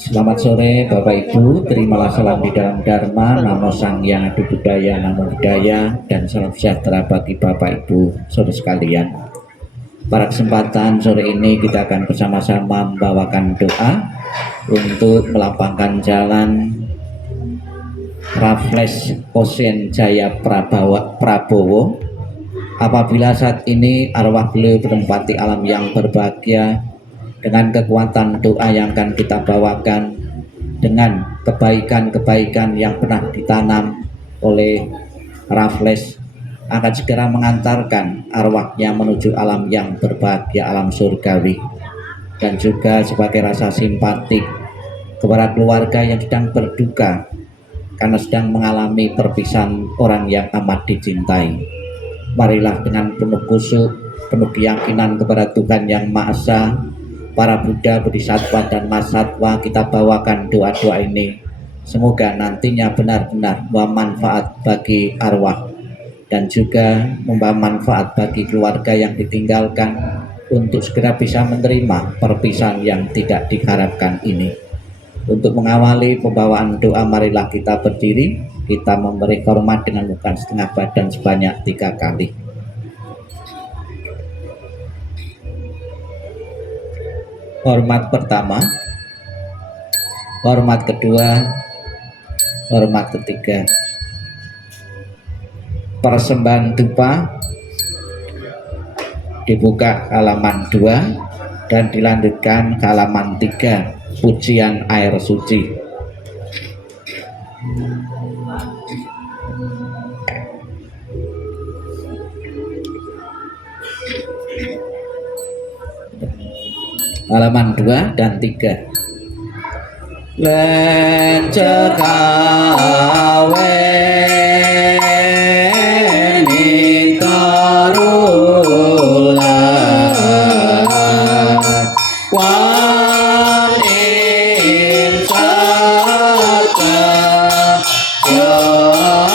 Selamat sore Bapak Ibu, terimalah salam di dalam Dharma, Namo Sang Hyang Adi Budaya, Namo Buddhaya, dan salam sejahtera bagi Bapak Ibu, saudara sekalian. Pada kesempatan sore ini kita akan bersama-sama membawakan doa untuk melapangkan jalan Raffles Ocean Jaya Prabowo. Apabila saat ini arwah beliau menempati alam yang berbahagia, dengan kekuatan doa yang akan kita bawakan, dengan kebaikan-kebaikan yang pernah ditanam oleh Raffles, akan segera mengantarkan arwahnya menuju alam yang berbahagia, alam surgawi. Dan juga sebagai rasa simpatik kepada keluarga yang sedang berduka karena sedang mengalami perpisahan orang yang amat dicintai. Marilah dengan penuh khusyuk, penuh keyakinan kepada Tuhan Yang Maha Esa, para Buddha, Bodhisattva, dan Mahasatwa, kita bawakan doa-doa ini. Semoga nantinya benar-benar membawa manfaat bagi arwah dan juga membawa manfaat bagi keluarga yang ditinggalkan untuk segera bisa menerima perpisahan yang tidak diharapkan ini. Untuk mengawali pembawaan doa, marilah kita berdiri, kita memberi hormat dengan bukan setengah badan sebanyak 3 kali. Hormat pertama, hormat kedua, hormat ketiga. Persembahan dupa dibuka halaman 2 dan dilanjutkan ke halaman 3, pujian air suci. Halaman 2 dan 3. Lencekawe nitarula wan insaka yolenta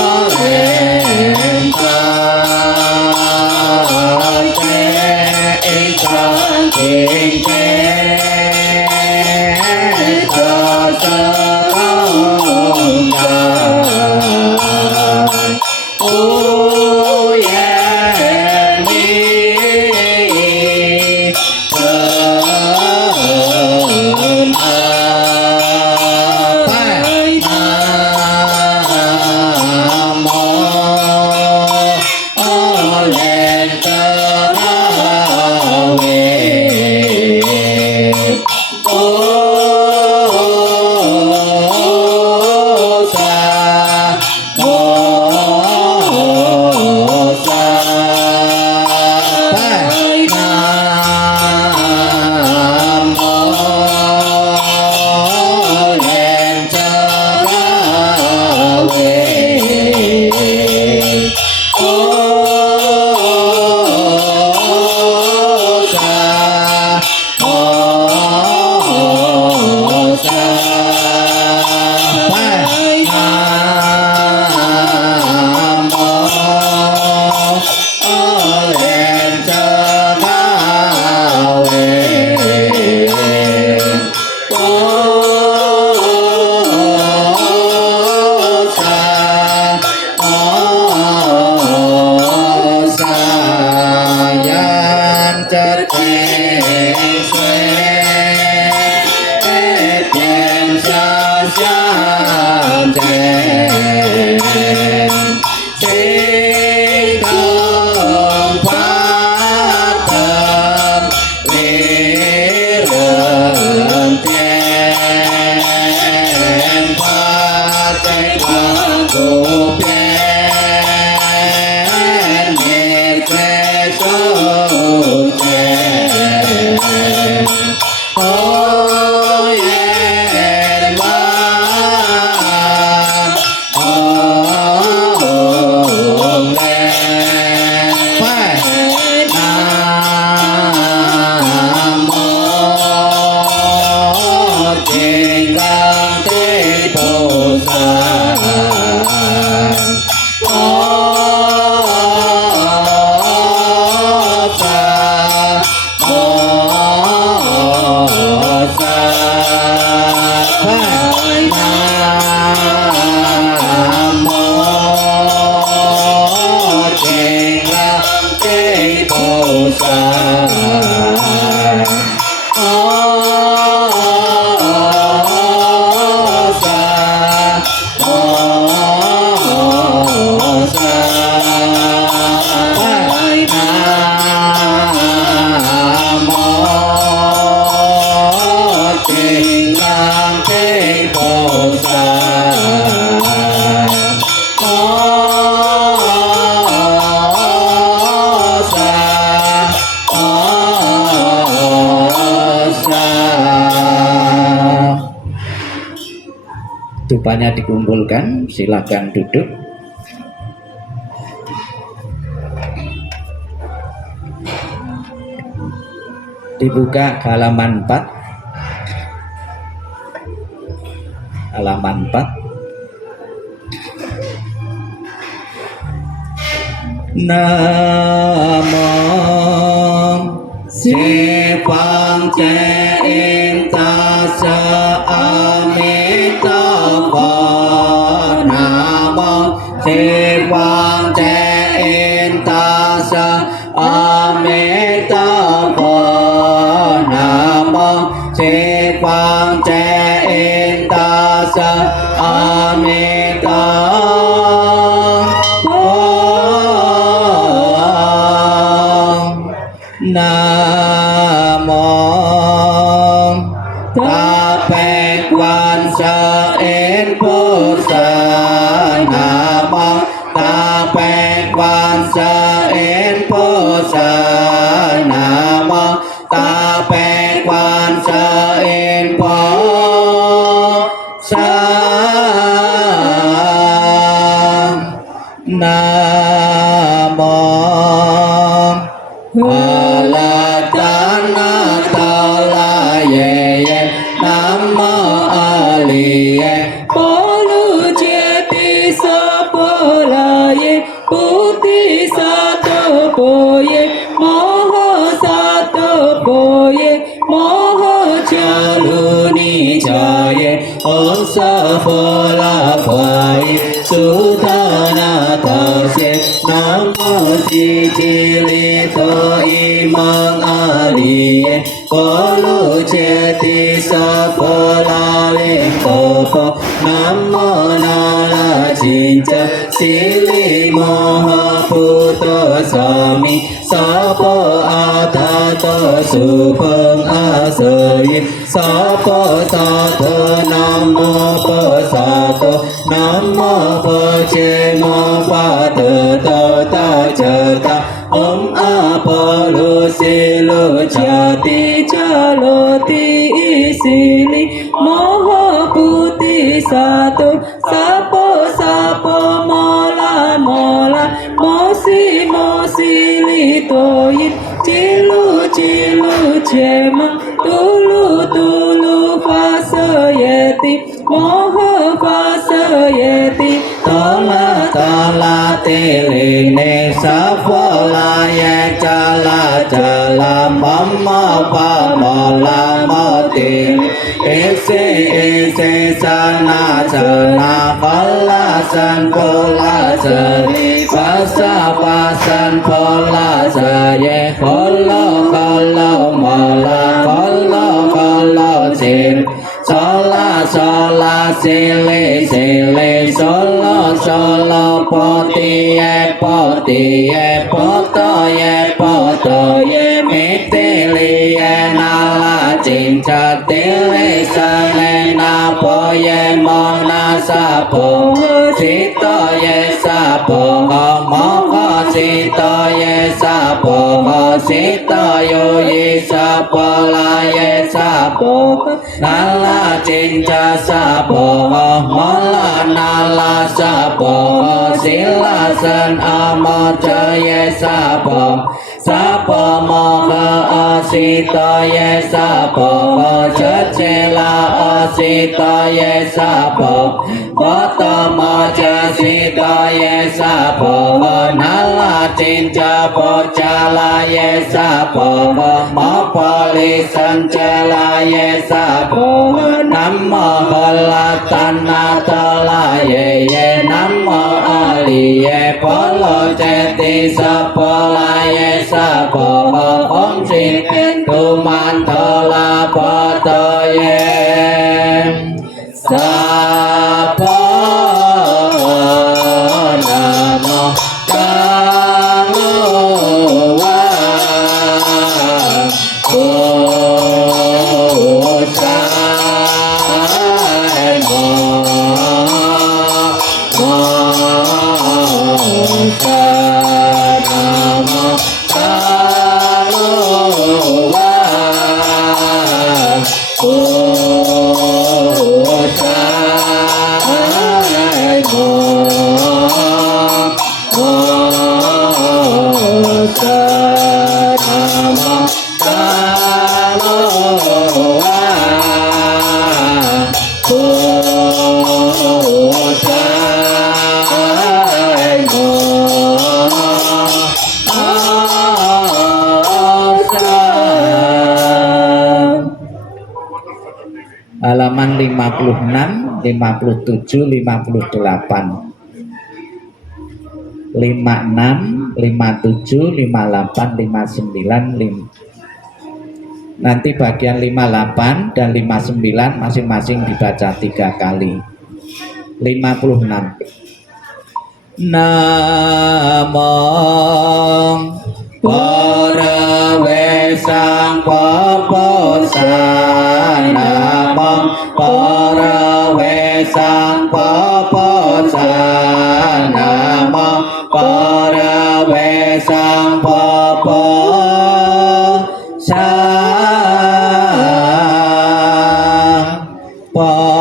Dupanya dikumpulkan, silakan duduk. Dibuka ke halaman 4. Halaman 4. Namo Si Phật Che In Ta Sa Amitabha. Namo Si Phật Che In Ta Sa Amitabha. Namo Si Phật Che In Ta Sa Amitabha. Nam mô Ta Bạch Quan Sa In Bồ Tát. Nam mô Ta Bạch Quan Sa In Bồ Tát. Nam mô Ta Bạch Quan Sa In Bồ Tát. Nam mô Om Sa Pho La Phai Su Tha Na Tha Se. Nam Mô Di Chi Li Tho I Mang A Di Pho Lu Che Ti Sa Pho La Li Tho Pho. Nam Mô Na La Chin Cha Si Li Mo Ha Phu To Sa Mi Sa Pho A Tha To Su Phang A Sa Yi Sa Pho Sa Tho. Nam Mô Phật Sa Tô. Nam Mô Phật Che Mô Pha Tơ Tơ Ta Cha Ta. Om A Pa Lu Si Lu Cha Ti Cha Lo Ti I Si Li Mo Ho Pu Ti Sa Tô. Sa Po Mo La Mo Si Li To Yin. Chi Lu Che Ma Tu Lu Pha Sa Ye Ti Mo Ho Pha Sa Ye Ti. To La Ti Li Ni Sa Pho La Ye Cha La Mom Mo Pa Mo La Mo Ti Ese Sa Na Pha La San Pho La Sa Pha San Pho La Sa Ye Pho Lo Mo La Pho Lo Sin So La Si Li So Lo Po Ti E Po To Ye Mi Ti Li E Na La Chin Cha Ti Li Sa Ne Na Po Ye Mo Na Sa Po Si To Ye Sa Po Mo Ho Si To Ye Sa Po Si To Yo Yi Sa Po La Ye Sa Po Na La Chin Cha Sa Po Mo La Na La Sa Po Si La San A Mo Cha Ye Sa Po Mo Ha A Si To Ye Sa Po Cha Che La A Si To Ye Sa Po To Mo Cha Si To Ye Sa Po Na La Chin Cha Po Cha La Ye Sa Po Mo Po Li San Cha La Ye Sa Po. Nam Mô Phật La Tan Na Tha La Ye Nam Mô A Li Ye Phó Lo Che Ti Sa Pho La Ye Sa Pho Om Sin Tu Man Tho La Pho To Ye Sa Pho. Nam Mô Ca Lô Wa Oh halaman 56, 57, 58. 56, 57, 58, 59, nanti bagian 58 dan 59 masing-masing dibaca 3 kali. 56. Namo para wesang paposan, namo para wesang paposan, namo para wesang paposan, para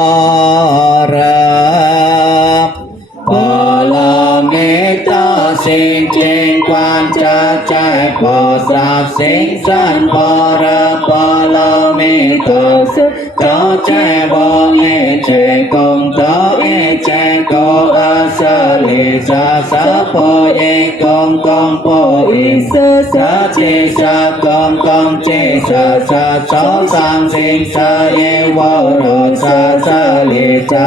palamita sing ching quan cha chai po sap sing san para palamita cho chai bo e che công tơ e che ko asa li sa sa po e công po e sa chi sa công chi sa so sang sing sa e wo ro sa li sa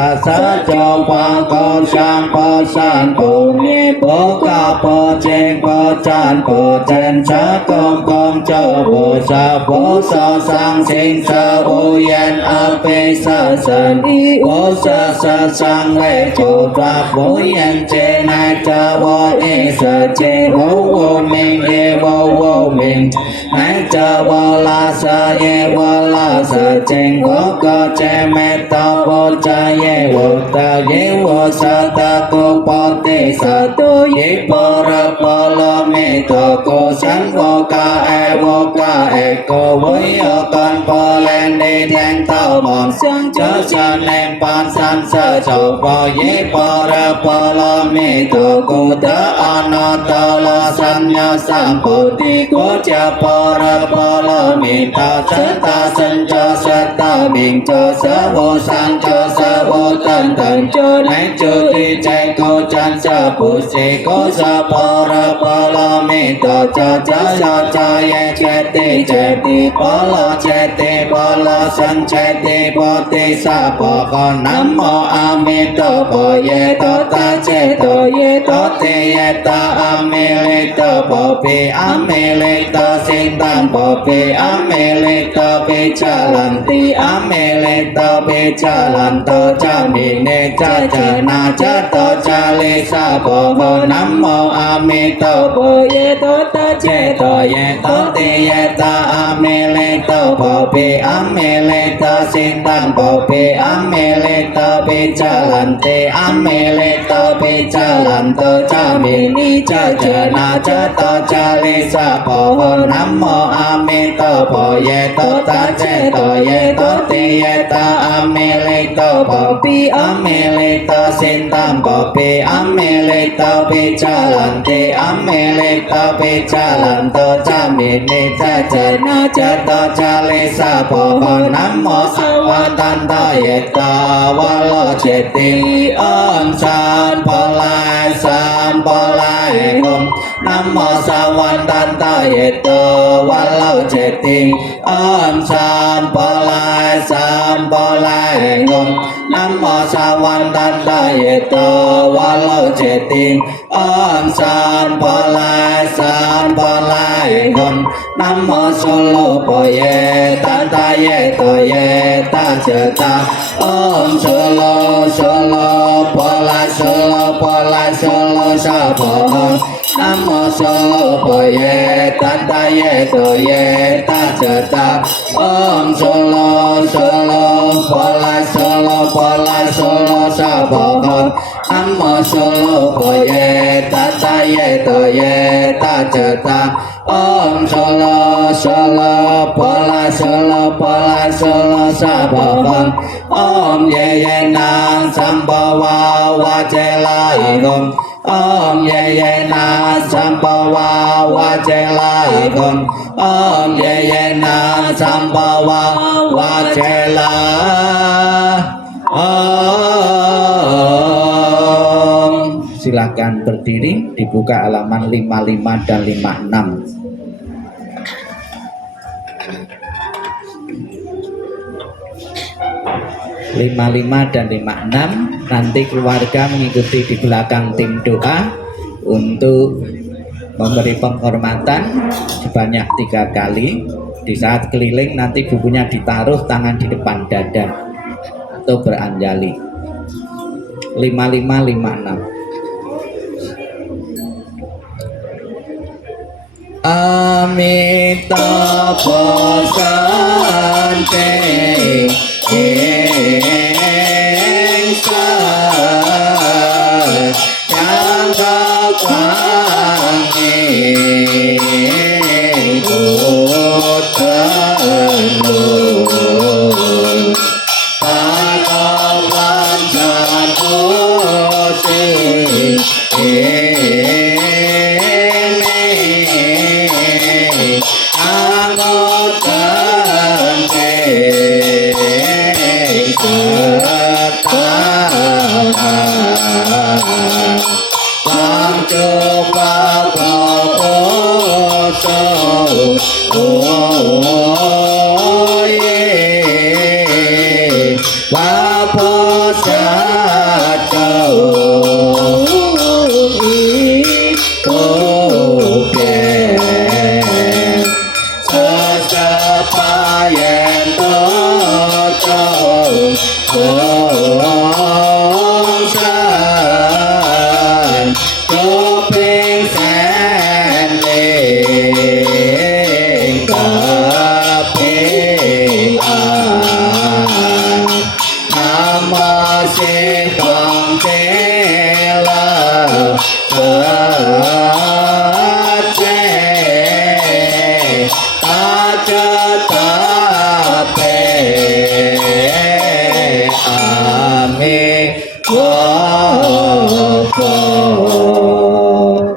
cho pa ko sang po san po ni po ka po chen po chan po chen sa công cho po sa sang sing sa o yen a pe sa san i o sa sang we cho tra po yen che na cha wo e sa che wo ming e wo ming na cha wo la sa ye wo la sa chen wo ko che me ta po cha ye wo ta ye wo sa ta ko po te sa to ye po ra po lo me to ko san wo ka e ko wo yo con po len đi thang tao mòn sang chớ san em pan san sa cho po ye po ra po lo me to ko ta ana ta la san nya sang po ti ko cha po ra po lo me ta san cho sa ta bình cho sa vô san cho sa vô tân cho nãy cho ti chạy cô chan sa pu se ko sa po ra po lo me to cha ye che ti po lo che ti po lo san che ti po ti sa po con nam mô a mi to po ye to ta che to ye to ti ye ta a mi le to po pi a mi le to sin tan po pi a mi le to pi cha lan ti a mi le to pi cha lan to cha mi ne cha na cha to cha le sa po nam mô a mi to po ye to ta che to ye to ti ye ta a mi le to po pi a mi le to sin tan po pi a mi le to pi cha lan ti a mi le to pi cha lan to cha mi ni cha na cha to cha le sa po nam mô a mi to po ye to ta che to ye to ti ye ta a mi le to po pi a mi le to sin tan po pi a mi le to pi cha lan ti a mi le to pi cha lan to cha mi ni cha na cha to cha le sa po nam mô sa wa tan ta ye ta wa lo che ti om san po lai gom nam mô sa wa tan ta ye ta wa lo che ti om san po lai gom nam mô sa wa tan ta ye ta wa lo che ti om san po lai gom nam mô so lo po ye tan ta ye to ye ta che ta om so lo po lai so lo sa po nam mô so lo po ye tan ta ye to ye ta che ta om so lo po lai so lo sa po nam mô so lo po ye tan ta ye to ye ta che ta om so lo po lai so lo sa po om ye nang sam pa wa che lai gom om ye nang sam pa wa che lai gom om ye nang sam pa wa che lai. Silakan berdiri, dibuka halaman 55 dan 56. 55 dan 56. Nanti keluarga mengikuti di belakang tim doa untuk memberi penghormatan sebanyak 3 kali. Di saat keliling nanti bukunya ditaruh tangan di depan dada atau beranjali. 55 56. Amitabha Sante Yang Kakwangi Utanu Pakawan Jantusi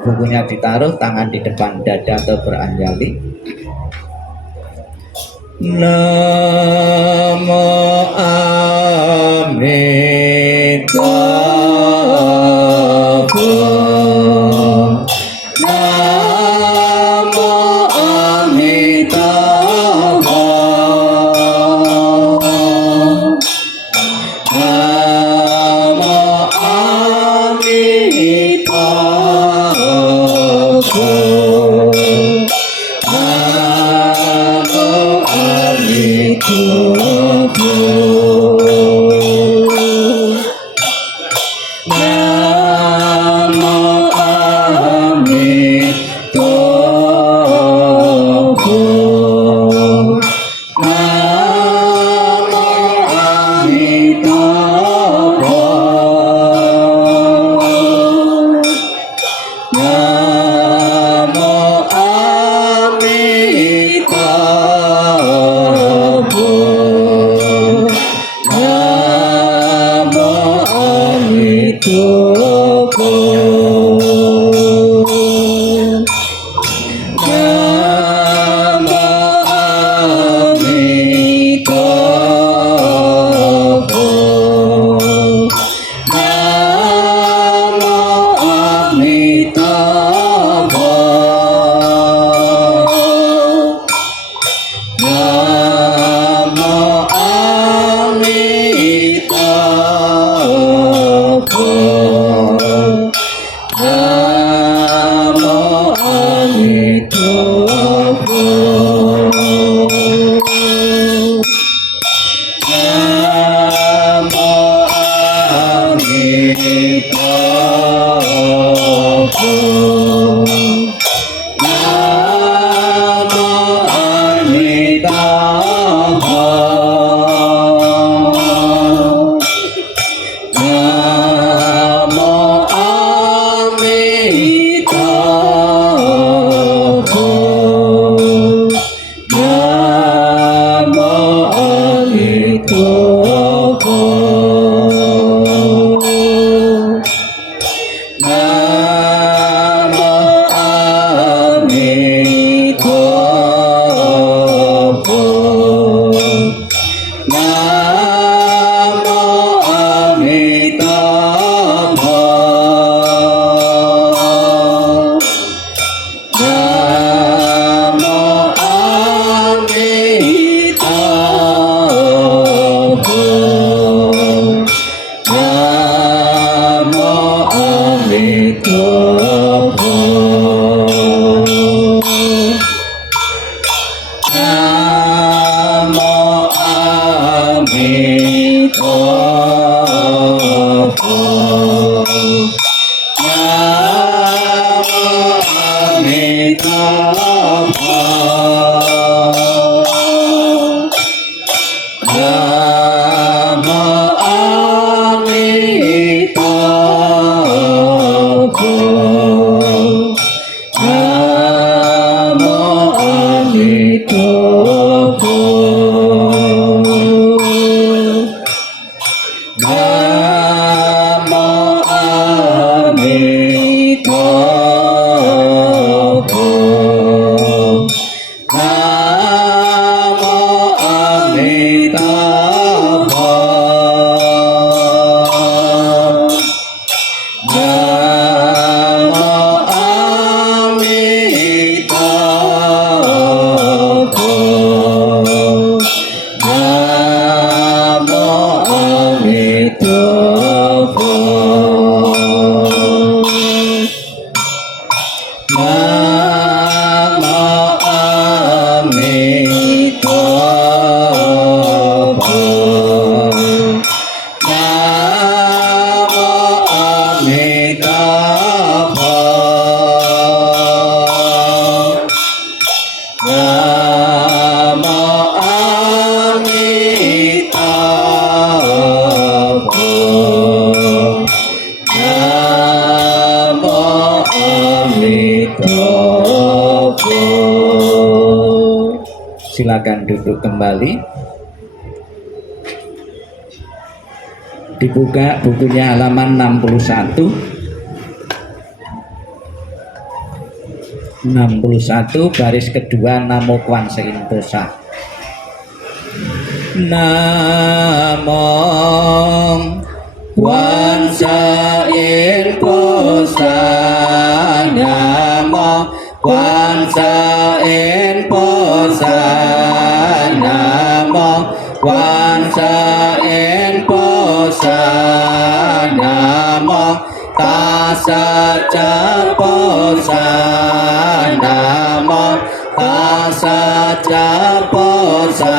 bukunya ditaruh tangan di depan dada atau beranjali. Namo Amitabha Namo Amitabha Namo Amitabha Silakan duduk kembali. Dibuka bukunya halaman 61. 61 baris kedua, Namo Kwan Sein Posa. Namo Kwan Sein Posa, Namo Kwan Sein Posa, Namo Kwan Sein Posa, Namo Tassa Posa, Namo Tassa Posa,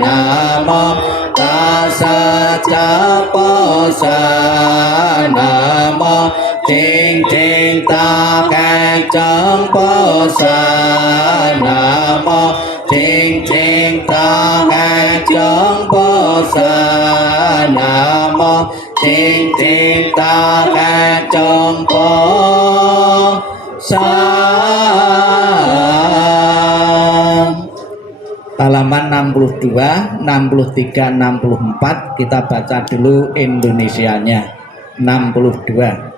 Namo Tassa Posa, Namo Ting Ting Ta Kek Chang Posa, Namo Ting Ting Ta Kek Chang Posa, Namo Ting Ting Ta Kek Chang Posa. Halaman 62, 63, 64 kita baca dulu Indonesianya. 62.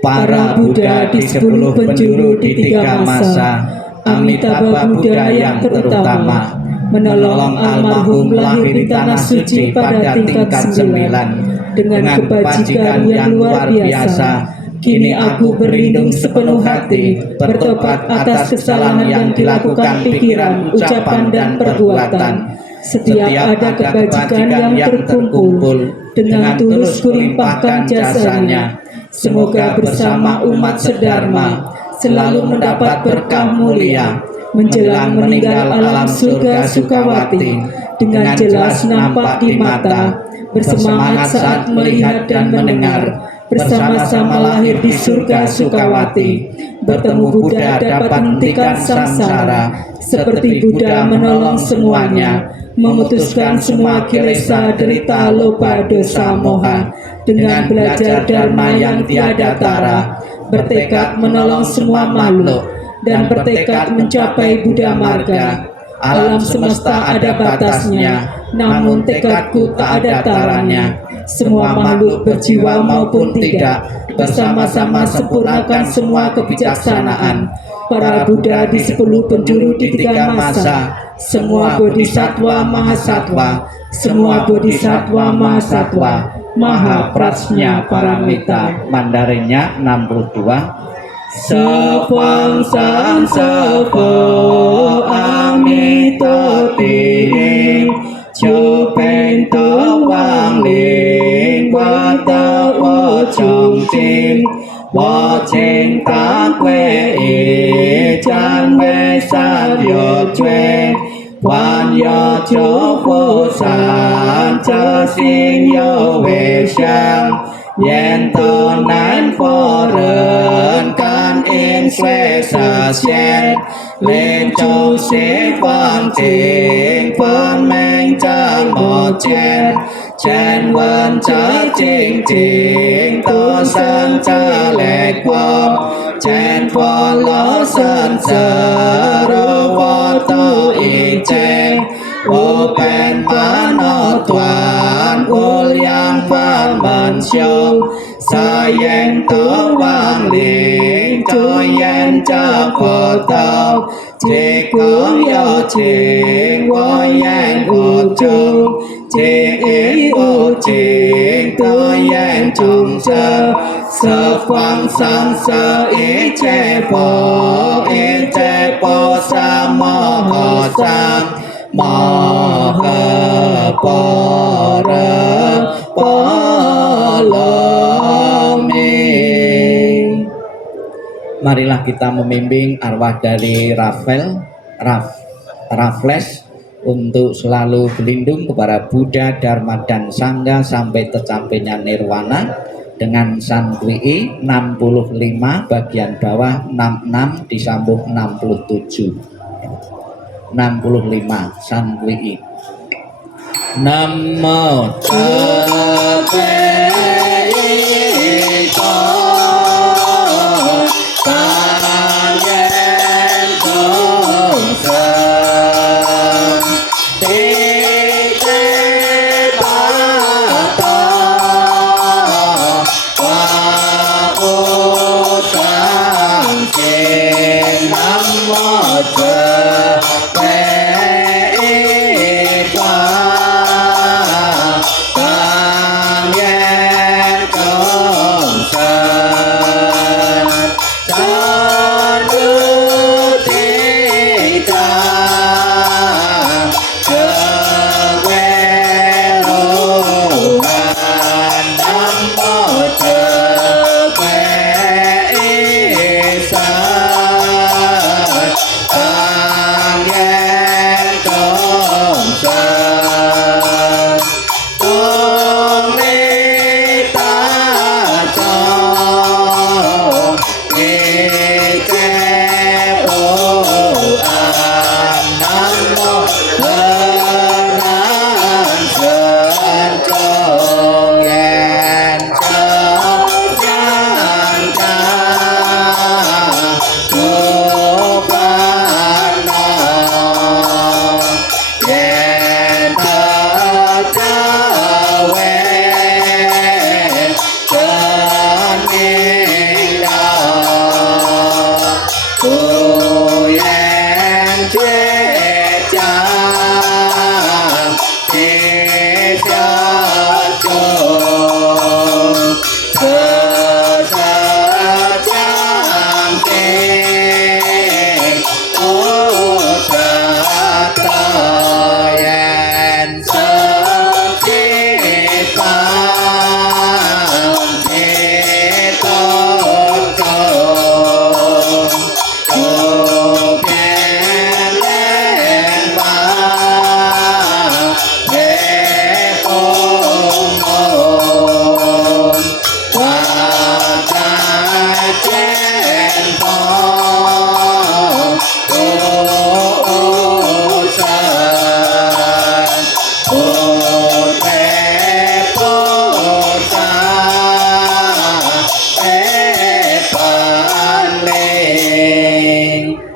Para Buddha di 10 penjuru di 3 masa, Amitabha Buddha yang terutama, menolong almarhum lahir di tanah suci pada tingkat 9 dengan kebajikan yang luar biasa. Kini aku berlindung sepenuh hati, bertobat atas kesalahan yang dilakukan pikiran, ucapan, dan perbuatan. Setiap ada kebajikan yang terkumpul, dengan tulus kulimpahkan jasanya. Semoga bersama umat sedharma selalu mendapat berkah mulia, menjelang meninggal alam surga Sukawati dengan jelas nampak di mata, bersemangat saat melihat dan mendengar, bersama-sama lahir di surga Sukawati. Bertemu Buddha dapat menghentikan samsara, seperti Buddha menolong semuanya, memutuskan semua kilesa, derita, loba, dosa, moha, dengan belajar dharma yang tiada tara, bertekad menolong semua makhluk, dan bertekad mencapai Buddha Marga. Alam semesta ada batasnya, namun tekadku tak ada taranya. Semua makhluk berjiwa maupun tidak, bersama-sama sempurnakan semua kebijaksanaan. Para Buddha di 10 penjuru di 3 masa, semua bodhisatwa mahasatwa, semua bodhisatwa mahasatwa, maha prajna paramita. Mandarinnya 62. Sepang sang sepo amito ting, chupeng to wang ling, wata wo chung ching, wo ching ta kwe e, chan we san yo chue, wan yo cho vô sản cho xin yo về sang yen to nan phò rơn can in xe sa chen lên châu xế quan tình phân men cha một chen vân cha chính chính to san cha lệ quang chen phò lỡ san sa rô phò to in chen vô pen phá nó toàn vô liang phan man siêu sa yen tớ vang liền cho yen cha phò tao chỉ có yo chỉ vô yen vô chu chỉ ý vô chỉ tớ yen chung sơ sơ quang sang sơ ý chế phò sa mò hò sang mò hờ bò rơ bò lô mi. Marilah kita membimbing arwah dari Raffles untuk selalu berlindung kepada Buddha, Dharma dan Sangha sampai tercapainya nirwana dengan Santu'i 65 bagian bawah 66 disambung 67 65 Santu'i. Namo Tassa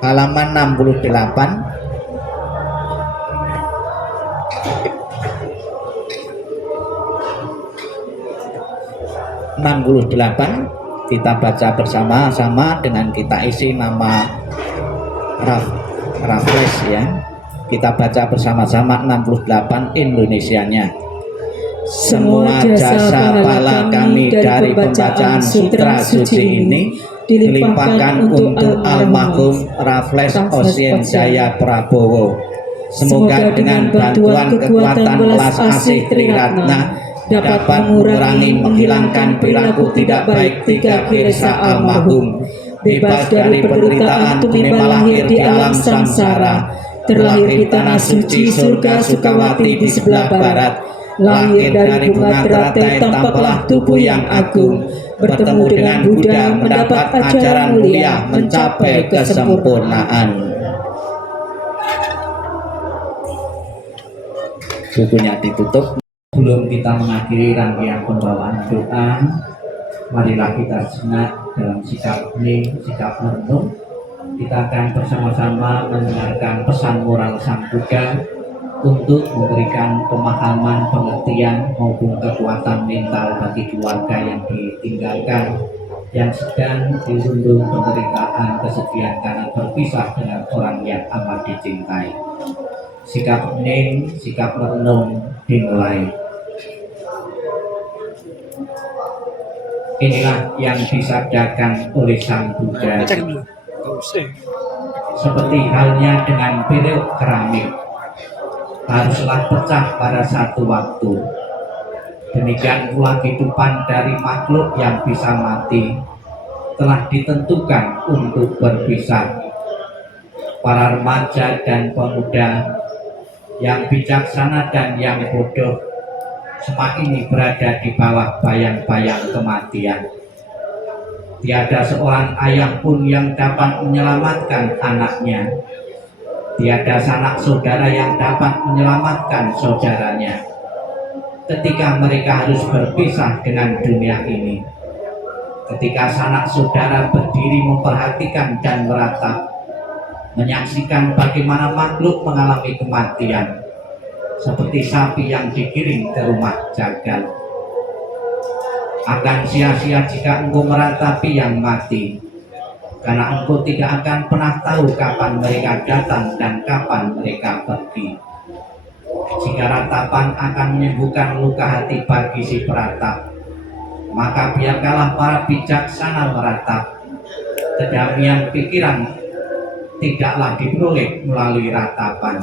halaman 68. Kita baca bersama-sama dengan kita isi nama Raffles ya. Kita baca bersama-sama 68 Indonesianya. Semua jasa pahala kami dari pembacaan sutra suci ini dilimpahkan untuk almarhum Raffles Osiem Jaya Prabowo. Semoga dengan bantuan kekuatan belas asih Triratna dapat mengurangi, menghilangkan perilaku tidak baik tiga kirsa almarhum, bebas dari penderitaan tumima lahir di alam samsara, terlahir di tanah suci surga Sukawati di sebelah barat, lahir dari bunga teratai tampaklah tubuh yang agung, bertemu dengan Buddha mendapat ajaran mulia mencapai kesempurnaan. Bukunya ditutup. Sebelum kita mengakhiri rangkaian pembawaan doa, marilah kita sejenak dalam sikap hening, sikap merenung. Kita akan bersama-sama mendengarkan pesan moral Sang Buddha untuk memberikan pemahaman, pengertian maupun kekuatan mental bagi keluarga yang ditinggalkan, yang sedang dirundung penderitaan kesedihan karena berpisah dengan orang yang amat dicintai. Sikap hening, sikap merenung dimulai. Inilah yang disabdakan oleh Sang Buddha. Seperti halnya dengan periuk keramik, haruslah pecah pada satu waktu. Demikian pula kehidupan dari makhluk yang bisa mati telah ditentukan untuk berpisah. Para remaja dan pemuda yang bijaksana dan yang bodoh semua ini berada di bawah bayang-bayang kematian. Tiada seorang ayah pun yang dapat menyelamatkan anaknya. Tiada sanak saudara yang dapat menyelamatkan saudaranya ketika mereka harus berpisah dengan dunia ini. Ketika sanak saudara berdiri memperhatikan dan meratap, menyaksikan bagaimana makhluk mengalami kematian, seperti sapi yang digiring ke rumah jagal. Akan sia-sia jika engkau meratapi yang mati, karena engkau tidak akan pernah tahu kapan mereka datang dan kapan mereka pergi. Jika ratapan akan menyembuhkan luka hati bagi si peratap, maka biarkanlah para bijaksana meratap. Kedamaian pikiran tidaklah diperoleh melalui ratapan.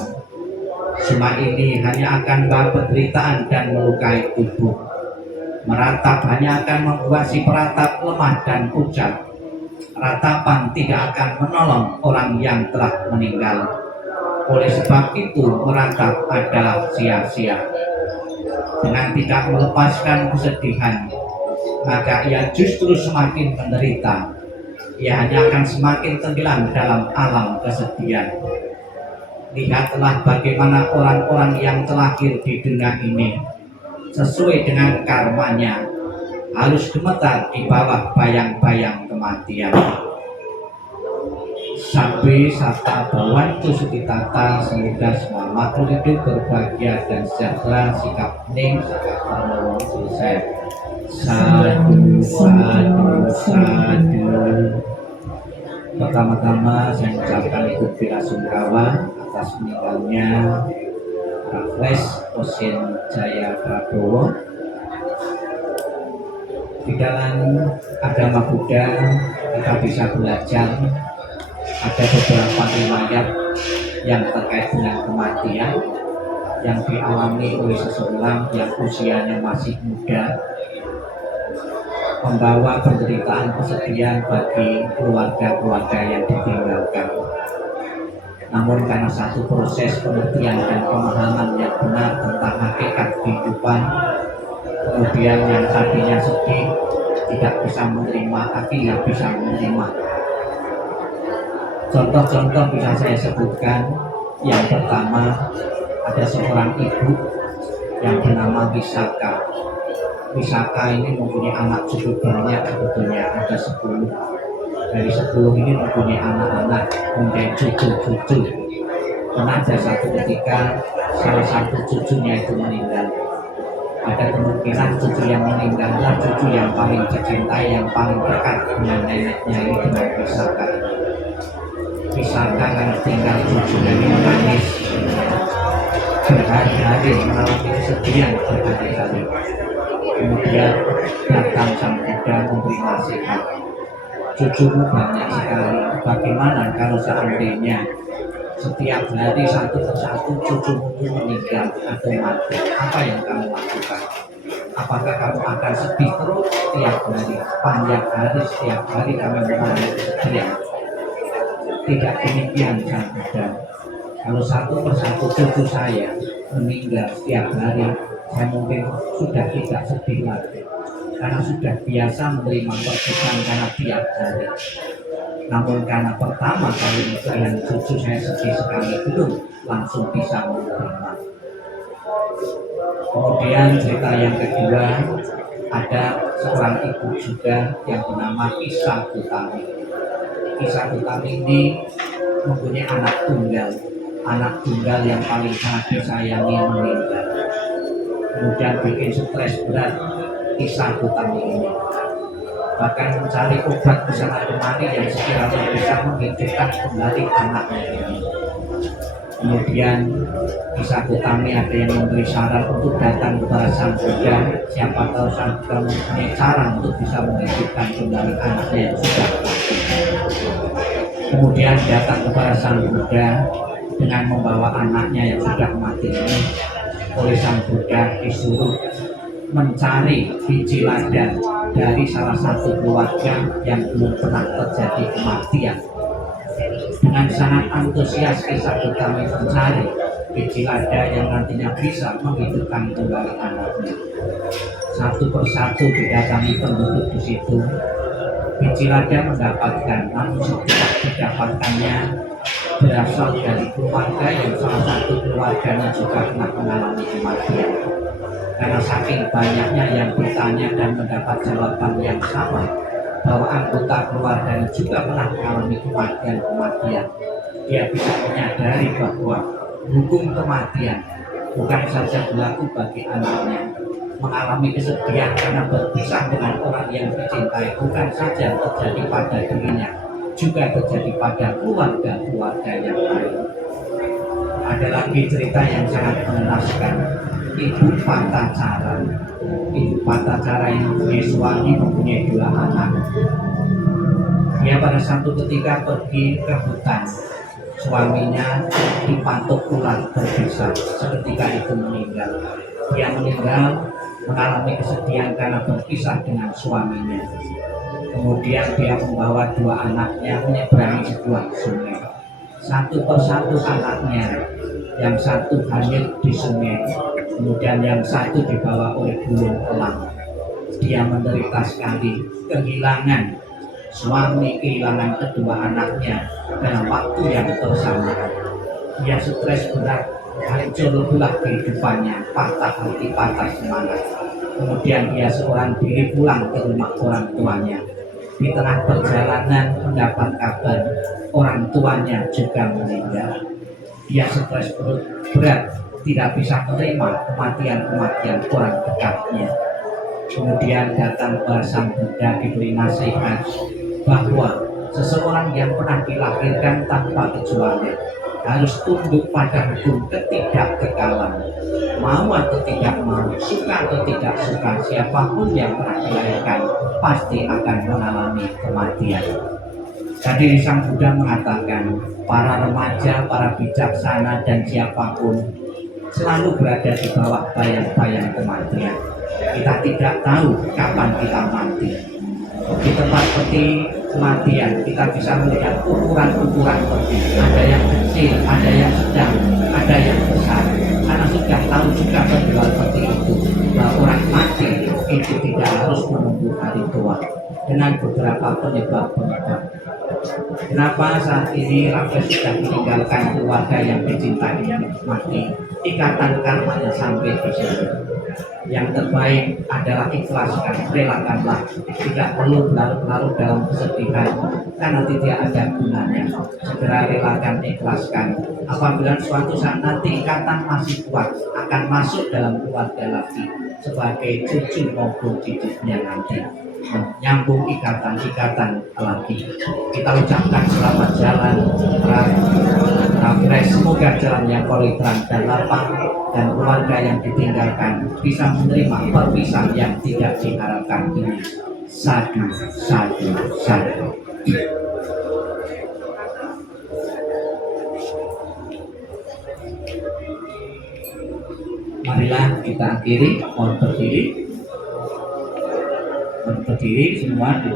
Semua ini hanya akan membawa penderitaan dan melukai tubuh. Meratap hanya akan membuat si peratap lemah dan pucat. Ratapan tidak akan menolong orang yang telah meninggal. Oleh sebab itu meratap adalah sia-sia. Dengan tidak melepaskan kesedihan, maka ia justru semakin menderita. Ia hanya akan semakin tenggelam dalam alam kesedihan. Lihatlah bagaimana orang-orang yang terlahir di dunia ini sesuai dengan karmanya harus gemetar di bawah bayang-bayang kematian. Sampai Sata Bawantu Sutitata, semoga semua makhluk hidup berbahagia dan sejahtera. Sikap hening, sikap merenung selesai. Sadu, sadu, sadu. Pertama-tama saya mengucapkan ikut bela sungkawa atas meninggalnya Raffles Osin Jaya Prabowo. Di dalam agama Buddha kita bisa belajar ada beberapa riwayat yang terkait dengan kematian yang dialami oleh seseorang yang usianya masih muda, membawa penderitaan kesedihan bagi keluarga-keluarga yang ditinggalkan. Namun karena satu proses pengertian dan pemahaman yang benar tentang hakikat kehidupan, kemudian yang tadinya sedih tidak bisa menerima, akhirnya bisa menerima. Contoh-contoh bisa saya sebutkan. Yang pertama, ada seorang ibu yang bernama Wisaka. Wisaka ini mempunyai anak cukup banyak, sebetulnya ada 10. Dari 10 ini mempunyai anak-anak, mempunyai cucu-cucu. Karena ada satu ketika salah satu cucunya itu meninggal. Ada kemungkinan cucu yang meninggal adalah cucu yang paling dicintai, yang paling dekat dengan neneknya ini, dengan Wisaka. Wisaka kan tinggal cucu dari menangis berhari-hari, mengalami kesedihan berhari-hari. Kemudian datang Sang Buddha memberi nasihat. Cucumu banyak sekali, bagaimana kalau seandainya setiap hari satu persatu cucumu itu meninggal atau mati, apa yang kamu lakukan? Apakah kamu akan sedih terus setiap hari, panjang hari, setiap hari kami mengalami kesedihan? Tidak demikian Sang Buddha. Kalau satu persatu cucu saya meninggal setiap hari, saya mungkin sudah tidak sedih lagi, karena sudah biasa menerima perpisahan karena tiap hari. Namun karena pertama kali dengan cucu saya sedih sekali, belum langsung bisa menerima. Kemudian cerita yang kedua, ada seorang ibu juga yang bernama Kisah Utami. Kisah Utami ini mempunyai anak tunggal yang paling sangat disayangi meninggal. Kemudian bikin stres berat Kisah Utami ini. Bahkan mencari obat di sana kemari yang sekiranya bisa menghidupkan kembali anaknya ini. Kemudian Kisah Utami ada yang memberi saran untuk datang kepada Sang Buddha. Siapa tahu Sang Buddha mempunyai cara untuk bisa menghidupkan kembali anaknya yang sudah mati. Kemudian datang kepada Sang Buddha dengan membawa anaknya yang sudah mati ini. Oleh Sang Buddha disuruh mencari biji lada dari salah satu keluarga yang belum pernah terjadi kematian. Dengan sangat antusias Kisah Utami mencari biji lada yang nantinya bisa menghidupkan kembali anaknya. Satu persatu didatangi penduduk di situ. Biji lada mendapatkan, namun setelah didapatkannya berasal dari keluarga yang salah satu keluarganya juga pernah mengalami kematian. Karena saking banyaknya yang bertanya dan mendapat jawaban yang sama, bahwa anggota keluarganya juga pernah mengalami kematian, dia bisa menyadari bahwa hukum kematian bukan saja berlaku bagi anaknya. Mengalami kesedihan karena berpisah dengan orang yang dicintai bukan saja terjadi pada dirinya, juga terjadi pada keluarga yang lain. Ada lagi cerita yang sangat mengenaskan. Ibu Patacara yang mempunyai suami, mempunyai 2 anak. Dia pada satu ketika pergi ke hutan, suaminya dipantuk ular berbisa. Seketika itu meninggal. Dia meninggal mengalami kesedihan karena berpisah dengan suaminya. Kemudian dia membawa 2 anaknya menyeberangi sebuah sungai. Satu persatu anaknya, yang satu hanyut di sungai, kemudian yang satu dibawa oleh gunung elang. Dia menderita sekali, kehilangan suami, kehilangan kedua anaknya dalam waktu yang bersamaan. Dia stres berat, hancur pula kehidupannya, patah hati, patah semangat. Kemudian dia seorang diri pulang ke rumah orang tuanya. Di tengah perjalanan mendapat kabar orang tuanya juga meninggal. Dia stres berat, tidak bisa menerima kematian orang dekatnya. Kemudian datang ke Sang Buddha, diberi nasihat bahwa seseorang yang pernah dilahirkan tanpa kecuali harus tunduk pada hukum ketidakkekalan. Mau atau tidak mau, suka atau tidak suka, siapapun yang pernah dilahirkan pasti akan mengalami kematian. Tadi Sang Buddha mengatakan, para remaja, para bijaksana dan siapapun selalu berada di bawah bayang-bayang kematian. Kita tidak tahu kapan kita mati. Di tempat peti kematian kita bisa melihat ukuran-ukuran peti. Ada yang kecil, ada yang sedang, ada yang besar. Karena sudah tahu juga penjual peti itu bahwa orang mati itu tidak harus menunggu hari tua, dengan beberapa penyebab-penyebab. Kenapa saat ini Raffles sudah meninggalkan keluarga yang dicintai mati? Ikatan karmanya sampai di sini. Yang terbaik adalah ikhlaskan, relakanlah. Tidak perlu larut-larut dalam kesedihan karena tidak ada gunanya. Segera relakan, ikhlaskan. Apabila suatu saat nanti ikatan masih kuat, akan masuk dalam keluarga lagi sebagai cucu maupun cicitnya nanti. Nyambung ikatan lagi. Kita ucapkan selamat jalan Raffles, semoga jalan yang terang dan lapang dan keluarga yang ditinggalkan bisa menerima perpisahan yang tidak diharapkan ini. Sadu, sadu, sadu. Marilah kita akhiri, mohon berdiri semua di